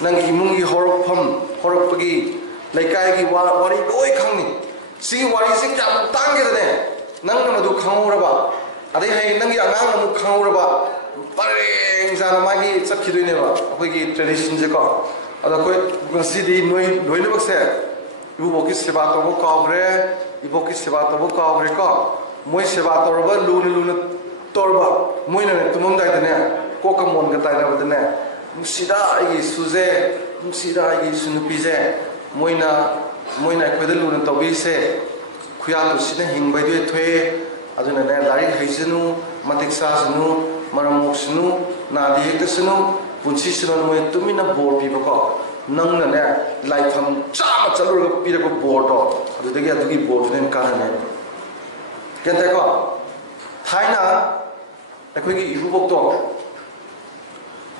nang imungi horokpagi laikai gi wari loi khangni si wari se kya tangge ne nang na madu khanguraba adai hai nang ya nang na mu khanguraba pareng jana magi chakhidoine ba akoi gi tradition je ko ada koi gasi noi loine bakse Ipubok seba to kawre Ipubok seba to kawre ko moi seba torba luna torba moi na tumam dai dane ko kamon ga tai na dane musida ai suze musida ai sunupije moina koida luna tobi se khuya lu sina hingbai de thwe aduna ne dari haisunu matik sa sunu maramok sunu na di hekta sunu punchi sunu moi tumina bor pi bako nang na ne laipham chama chalur ga pi ko bor do adudagi adugi bor ne kana ne kente ko thaina akoi gi Ipubok to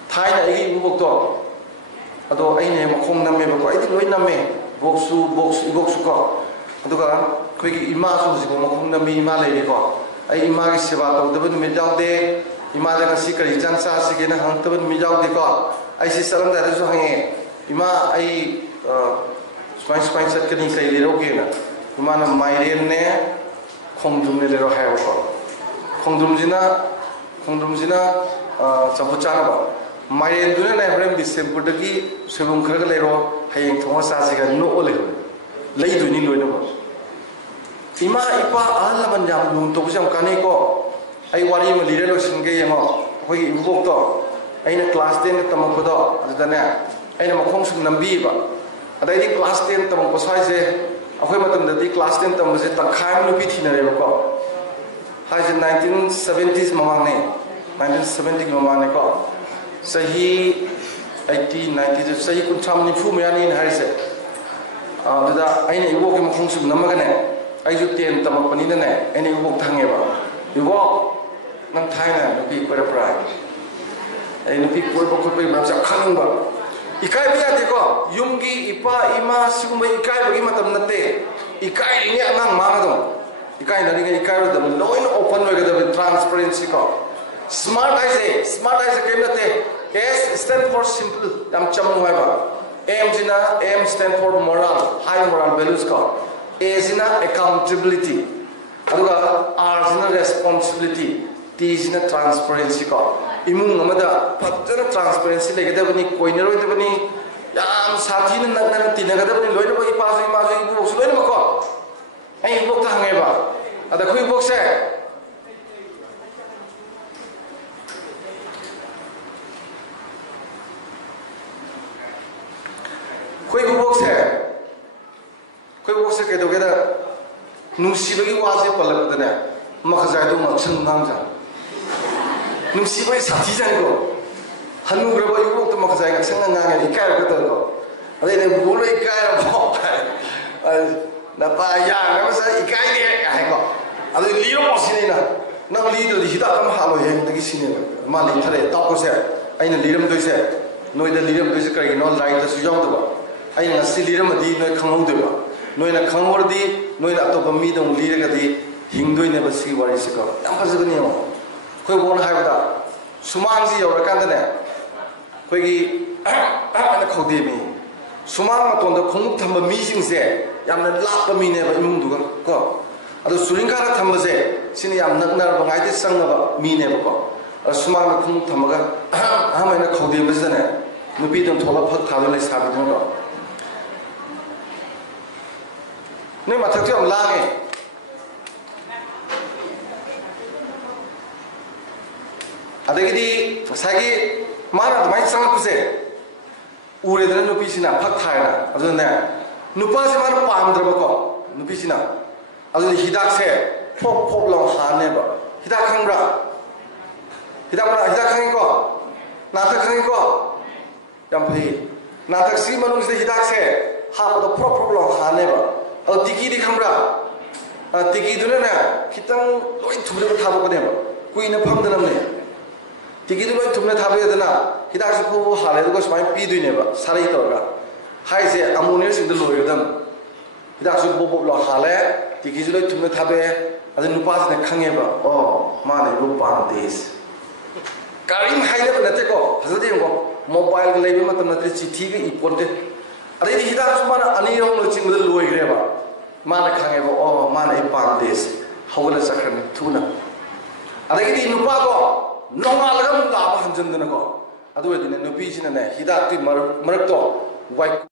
thaina ai Ipubok to ado ai ne makhong namme bako ai loi namme Ipubok su ko aduga koi gi ima su ji makhong namme ima le ko ai ima gi seba to dabun mi jaude ima da si kari chan sa si ge na hang tabun mi jaude ko ai si salam da su hange ima ai swine sat kani kai le ro ge na ima na mairen ne khongdum ne le ro ha ko khongdum jina chabu chana ba mairen du ne hore December da gi sebum khar ga le ro hayeng thonga sa si ga no le lei du ni loina ba ima ipa ala ban jam lung to jam kane ko ai wari ma lire lo sin ge yemo hoi Ipubok to aina class 10 tamam ko do adana aina makhong sum nambi ba adai di class 10 tamam ko sai je ahoi matam da di class 10 tamam je takhai nu pi thina re ko hai je 1970s mamang ne 1970 mamang ne ko sahi 80 90 sahi kun tham ni fu me ani hai se da aina Ipubok ke makhong sum namaga ne ai ju 10 tamam pani ne aina Ipubok thange ba Ipubok nang thaina nu pi ko ra pra ai nu pi ko ko pe ma sa khang ba ikai biya de ko yumgi ipa ima siguma ikai bagi matam nate ikai ni angang ma do ikai na ni ikai ro da loin open wa ga da transparency ko smart eyes ke nate S stand for simple dam chamu wa ba M stand for moral high moral values ko A jina accountability aduga R jina responsibility T jina transparency ko imung amada phatjana transparency legedabani koina roidabani yam sathina nagna tinagadabani loina ba ipa su ima su Ipubok su loina ko ai Ipubok ta hangai ba ada khu Ipubok se ke do geda nusi bagi wase palakdane makhazai do maksang ngangja nusi bai sathi jan ko hanu graba Ipubok to makhazai ngaksang nganga ikai ko to ade ne bolo ikai ra bo na pa ya na sa ikai de ai ko ade liro mo sinina na li do hida kam halo he dagi sinina ma li thare ta ko se aina liram do se noi da liram do se kai no lai da su jong do ba aina si liram di noi khangau do ba noi na khangor di noi na to mi dong li ra ga di hingdoi ne ba si wari se ko yam pha jagani yo khoi bon hai ba da sumang ji yo ra kan da ne khoi gi na khode mi sumang ma ton da khong tham ba mi sing se yam na lap ba mi ne ba imung du ga ko ado suring ka ra tham ba se sin yam nak na ba ngai de sang ba mi ne ba ko sumang na khong tham ga ha ma na khode ba se ne nu pi dong thola phak tha le sa ba ko ne ma thak jom la nge adagidi sagi mana mai sang puse ure dana nupi sina phak thaina aduna nupa se mana pam dra ko nupi sina adu hidak se phop lo ha ne ba hidak khang bra hidak khang ko na ta khang ko yam phai na ta si manung se hidak se ha pa do phop lo ha ne ba adu tiki di khang bra tiki duna na kitang loi thumre tha ba ko ne ba kuina pham dana ne tiki du loi thumne tha ba dana hidak se phu ha le ko smai pi dui ne ba sarai to ga hai se amune sing de loi dam hidak su bob lo ha le tiki du loi thumne tha ba adu nupa se ne khange ba o ma ne ru pa des karim hai le ba na te ko hazade ko mobile के लेबे मतलब नते चिट्ठी के इपोते अरे हिदा सुमाना अनिरम लो चिंगद लोइग्रेबा माना खांगेबो ओ माना इ पामदेस हवला चखरने थुना अरे नुपा को नोंगालगम लाबा हंजनदनको अदुवेदिने नुपीसिने हिदा ति मरक तो वाइट